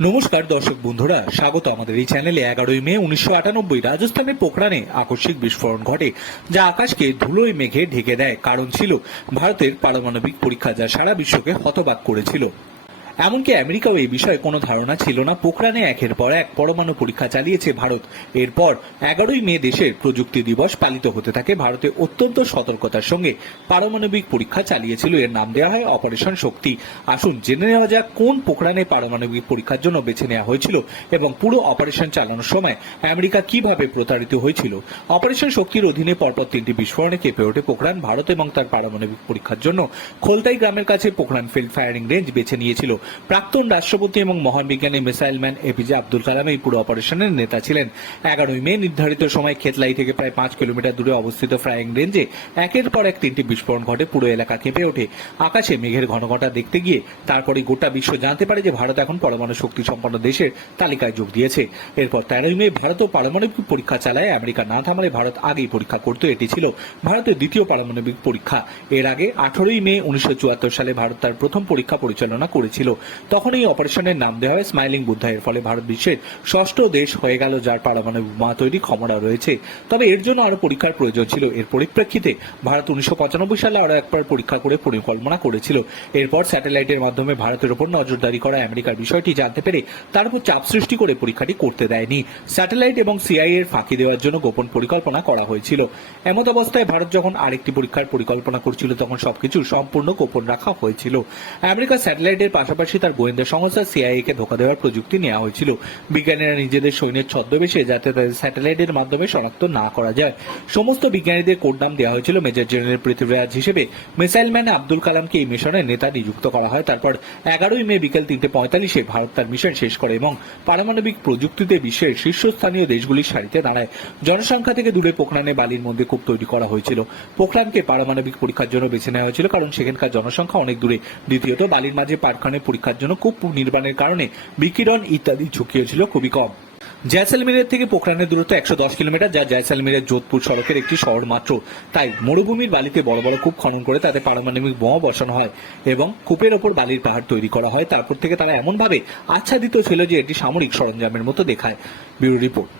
নমস্কার দর্শক বন্ধুরা, স্বাগত আমাদের এই চ্যানেলে এগারোই মে উনিশশো আটানব্বই। রাজস্থানের পোখরানে আকস্মিক বিস্ফোরণ ঘটে, যা আকাশকে ধুলোয় মেঘে ঢেকে দেয়। কারণ ছিল, ভারতের পারমাণবিক পরীক্ষা যা সারা বিশ্বকে হতবাক করেছিল। এমনকি আমেরিকাও এই বিষয়ে কোনো ধারণা ছিল না। পোখরানে একের পর এক পরমাণু পরীক্ষা চালিয়েছে ভারত। এরপর এগারোই মে দেশের প্রযুক্তি দিবস পালিত হতে থাকে। ভারতে অত্যন্ত সতর্কতার সঙ্গে পারমাণবিক পরীক্ষা চালিয়েছিল। এর নাম দেওয়া হয় অপারেশন শক্তি। আসুন জেনে নেওয়া যাক কোন পোখরানে পারমাণবিক পরীক্ষার জন্য বেছে নেওয়া হয়েছিল এবং পুরো অপারেশন চালানোর সময় আমেরিকা কীভাবে প্রতারিত হয়েছিল। অপারেশন শক্তির অধীনে পরপর তিনটি বিস্ফোরণে কেঁপে ওঠে পোখরান। ভারত এবং তার পারমাণবিক পরীক্ষার জন্য খোলতাই গ্রামের কাছে পোখরান ফিল্ড ফায়ারিং রেঞ্জ বেছে নিয়েছিল। প্রাক্তন রাষ্ট্রপতি এবং মহান বিজ্ঞানী missile man A P J Abdul Kalam এই পুরো অপারেশনের নেতা ছিলেন। এগারোই মে নির্ধারিত সময় খেতলাই থেকে প্রায় পাঁচ কিলোমিটার দূরে অবস্থিত ফ্রাইং রেঞ্জে একের পর এক তিনটি বিস্ফোরণ ঘটে পুরো এলাকা কেঁপে ওঠে। আকাশে মেঘের ঘনঘটা দেখতে গিয়ে তারপরে গোটা বিশ্ব জানতে পারে যে ভারত এখন পরমাণু শক্তি সম্পন্ন দেশের তালিকায় যোগ দিয়েছে। এরপর তেরোই মে ভারতও পারমাণবিক পরীক্ষা চালায়। আমেরিকা না থামালে ভারত আগেই পরীক্ষা করত। এটি ছিল ভারতের দ্বিতীয় পারমাণবিক পরীক্ষা। এর আগে আঠারোই মে উনিশশো চুয়াত্তর সালে ভারত তার প্রথম পরীক্ষা পরিচালনা করেছিল। তখন এই অপারেশনের নাম দেওয়া হয় স্মাইলিং বুদ্ধা। এর ফলে ভারত বিশ্বের ষষ্ঠ দেশ হয়ে গেল, যার পারমাণবিক বোমা তৈরি ক্ষমতা রয়েছে। তবে এর জন্য আরও পরীক্ষার প্রয়োজন ছিল। এর পরিপ্রেক্ষিতে ভারত উনিশশো পঁচানব্বই সালে আরও একবার পরীক্ষা করে পরিকল্পনা করেছিল। এরপর স্যাটেলাইটের মাধ্যমে ভারতের উপর নজরদারি করা আমেরিকার বিষয়টি জানতে পেরে তার উপর চাপ সৃষ্টি করে পরীক্ষাটি করতে দেয়নি। স্যাটেলাইট এবং সিআই এর ফাঁকি দেওয়ার জন্য গোপন পরিকল্পনা করা হয়েছিল। এমত অবস্থায় ভারত যখন আরেকটি পরীক্ষার পরিকল্পনা করছিল, তখন সবকিছু সম্পূর্ণ গোপন রাখা হয়েছিল। আমেরিকা স্যাটেলাইটের পাশাপাশি তার গোয়েন্দা সংস্থা সিআইএ কে ধোকা দেওয়ার প্রযুক্তি নেওয়া হয়েছিল। বিজ্ঞানীরা নিজেদের সৈন্যের ছদ্মবেশে যাতে তাদের স্যাটেলাইটের মাধ্যমে শনাক্ত না করা যায়। সমস্ত বিজ্ঞানীদের কোড নাম দেওয়া হয়েছিল মেজর জেনারেল পৃথিবীরাজ হিসেবে। মিসাইল ম্যান আব্দুল কালামকে এই মিশনের নেতা নিযুক্ত করা হয়। তারপর এগারোই মে বিকেল তিনটে পঁয়তাল্লিশে ভারত তার মিশন শেষ করে এবং পারমাণবিক প্রযুক্তিতে বিশ্বের শীর্ষস্থানীয় দেশগুলির সারিতে দাঁড়ায়। জনসংখ্যা থেকে দূরে পোখরানে বালির মধ্যে কূপ তৈরি করা হয়েছিল। পোখরানকে পারমাণবিক পরীক্ষার জন্য বেছে নেওয়া হয়েছিল, কারণ সেখানকার জনসংখ্যা অনেক দূরে। দ্বিতীয়ত, বালির মাঝে পারখানে পরীক্ষার জন্য কূপ নির্মাণের কারণে বিকিরণ ইত্যাদি ঝুঁকি ছিল খুবই কম। জয়সালমীরের থেকে পোখরানের দূরত্ব একশো দশ কিলোমিটার, যা জয়সালমীরের যোধপুর সড়কের একটি শহর মাত্র। তাই মরুভূমির বালিতে বড় বড় কূপ খনন করে তাতে পারমাণবিক বোমা বসানো হয় এবং কূপের ওপর বালির পাহাড় তৈরি করা হয়। তারপর থেকে তারা এমনভাবে আচ্ছাদিত ছিল যে এটি সামরিক সরঞ্জামের মতো দেখায়। Bureau report.